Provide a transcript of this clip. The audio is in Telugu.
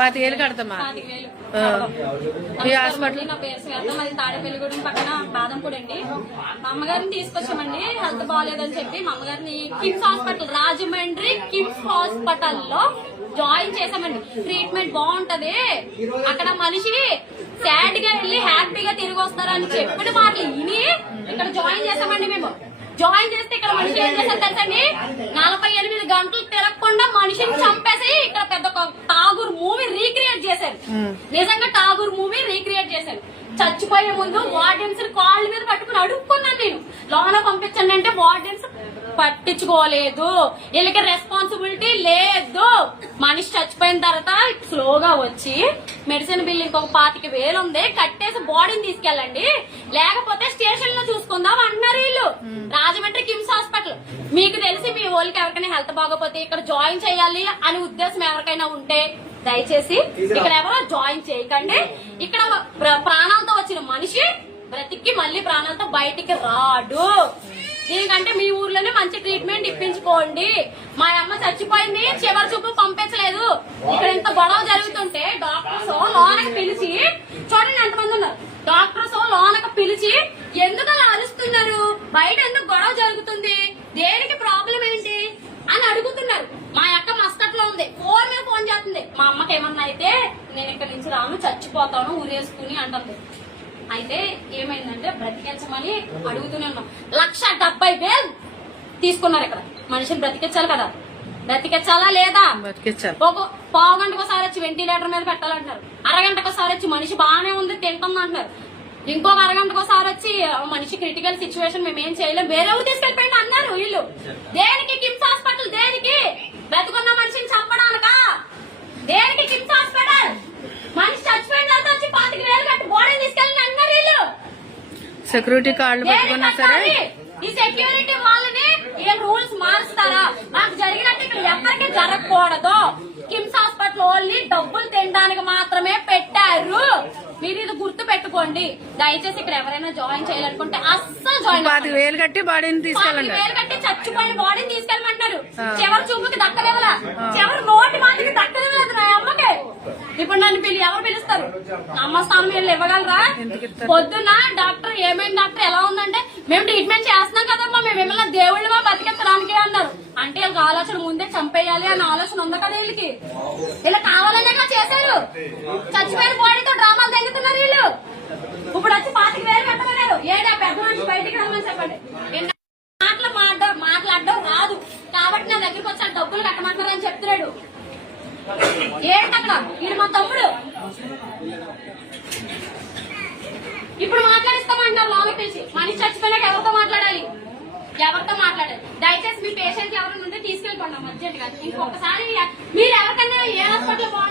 25,000 కడతామా? హాస్పిటల్ నా పేరు శ్వేత, మాది తాడేపల్లిగూడెం పక్కన బాదంపూడి అండి. మా అమ్మగారిని తీసుకొచ్చామండి, హెల్త్ బాగాలేదని చెప్పి మా అమ్మగారిని కిమ్స్ హాస్పిటల్, రాజమండ్రి కిమ్స్ హాస్పిటల్ లో జాయిన్ చేసామండి. ట్రీట్మెంట్ బాగుంటది, అక్కడ మనిషి సాడ్ గా వెళ్ళి హ్యాపీగా తిరిగి వస్తారని చెప్పిన మాటలు విని ఇక్కడ జాయిన్ చేసామండి. మేము జాయిన్ చేస్తే ఇక్కడ మనిషి ఏం చేశారు తెలుసండి, 48 గంటలు తిరగకుండా మనిషిని చంపేసి ఇక్కడ పెద్ద ఠాగూర్ మూవీ రీక్రియేట్ చేశారు. నిజంగా ఠాగూర్ మూవీ రీక్రియేట్ చేశారు. చచ్చిపోయే ముందు వార్డెన్స్ కాళ్ళ మీద పట్టుకుని అడుక్కున్నాను నేను, లోన పంపించండి అంటే వార్డెన్స్ పట్టించుకోలేదు, వీళ్ళకి రెస్పాన్సిబిలిటీ లేదు. మనిషి చచ్చిపోయిన తర్వాత స్లోగా వచ్చి మెడిసిన్ బిల్ ఇంకొక 25,000 ఉంది, కట్టేసి బాడీని తీసుకెళ్ళండి, లేకపోతే స్టేషన్ లో చూసుకుందాం అంటున్నారు వీళ్ళు. రాజమండ్రి కిమ్స్ హాస్పిటల్, మీకు తెలిసి మీ వాళ్ళకి ఎవరికైనా హెల్త్ బాగోపోతే ఇక్కడ జాయిన్ చేయాలి అనే ఉద్దేశం ఎవరికైనా ఉంటే దయచేసి ఇక్కడ ఎవరో జాయిన్ చేయకండి. ఇక్కడ ప్రాణాలతో వచ్చిన మనిషి బ్రతికి మళ్ళీ ప్రాణాలతో బయటికి రాడు. దీనికంటే మీ ఊర్లోనే మంచి ట్రీట్మెంట్ ఇప్పించుకోండి. మా అమ్మ చచ్చిపోయింది, చివరి చూపు పంపించలేదు. ఇక్కడ ఇంత గొడవ జరుగుతుంటే డాక్టర్స్ లోనకి పిలిచి, చూడండి ఎంతమంది ఉన్నారు, డాక్టర్స్ లోనకి పిలిచి ఎందుకు అలా అరుస్తున్నారు, బయట ఎందుకు గొడవ జరుగుతుంది, దేనికి ప్రాబ్లం ఏంటి అని అడుగుతున్నారు. మా అక్క మస్కట్ లో ఉంది, ఫోన్ మీద ఫోన్ చేస్తుంది. మా అమ్మకి ఏమన్నా అయితే నేను ఇక్కడి నుంచి రాను, చచ్చిపోతాను ఊరేసుకుని అంటుంది. అయితే ఏమైందంటే బ్రతికించమని అడుగుతూనే ఉన్నాం. 1,70,000 తీసుకున్నారు. ఇక్కడ మనిషిని బ్రతికించాలి కదా, బ్రతికించాలా లేదా? ఒక పావు గంటకోసారి వచ్చి వెంటిలేటర్ మీద పెట్టాలంటారు, అరగంటకోసారి వచ్చి మనిషి బాగానే ఉంది తింటుంది అంటున్నారు, ఇంకొక అరగంటకోసారి వచ్చి మనిషి క్రిటికల్ సిచ్యువేషన్ మేము ఏం చేయలేం, వేరే ఊరు తీసుకెళ్లిపోయింది అన్నారు వీళ్ళు. దేనికి కిమ్స్ హాస్పిటల్, దేనికి? బ్రతుకున్న మనిషిని చంపడానికా? దేనికి కిమ్స్ హాస్పిటల్? మనిషి చచ్చిపోయిన తర్వాత వచ్చి 25,000 కట్టి బాడీని తీసుకెళ్ళి అన్నారు వీళ్ళు. సెక్యూరిటీ కార్డులు పెట్టుకున్నా సరే ఈ సెక్యూరిటీ వాళ్ళని ఏ రూల్స్ మారుస్తారా? నాకు జరిగినట్టు ఇక్కడ ఎవరికి జరగకూడదు. కిమ్స్ హాస్పిటల్ ఓన్లీ డబ్బులు తినడానికి మాత్రమే పెట్టారు. మీరు ఇది గుర్తు పెట్టుకోండి. దయచేసి ఇక్కడ ఎవరైనా జాయిన్ చేయాలనుకుంటే అస్సలు జాయిన్ 25,000 కట్టి బాడీని తీసుకెళ్ళండి. 25,000 కట్టి చచ్చిపోయిన బాడీని తీసుకెళ్ళమంటారు. చివరి చూపుకి దక్కలేవలా, చివరి నోటి మాటకి దక్కలేదు నా అమ్మకి. ఇప్పుడు నన్ను ఎవరు పిలుస్తారు? అమ్మ స్థానం వీళ్ళు ఇవ్వగలరా? పొద్దున్న డాక్టర్ ఏమైంది డాక్టర్ ఎలా ఉందంటే, మేము ట్రీట్మెంట్ చేస్తున్నాం కదమ్మా, మేము మిమ్మల్ని దేవుళ్ళ బతికించడానికి అన్నారు. అంటే వీళ్ళకి ఆలోచన ముందే చంపేయాలి అన్న ఆలోచన ఉంది కదా వీళ్ళకి. ఇలా కావాలనే చేశారు. చచ్చిపోయిన బాడీతో డ్రామాలు తెగుతున్నారు వీళ్ళు. ఇప్పుడు వచ్చి 25,000 కట్టమన్నారు. ఏడా పెద్ద మనిషి బయటికి రమ్మని చెప్పండి. మాట్లాడడం రాదు కాబట్టి నా దగ్గరికి వచ్చి డబ్బులు కట్టమంటారు అని చెప్తున్నాడు. ఏంటక్కడ వీడు మా తమ్ముడు. ఇప్పుడు మాట్లాడిస్తామంటారు లోపలికి పిలిచి. మనిషి చచ్చిపోయినాక ఎవరితో మాట్లాడాలి? దయచేసి మీ పేషెంట్ ఎవరైనా ఉంటే తీసుకెళ్ళిపోండి మధ్య. ఇంకొకసారి మీరు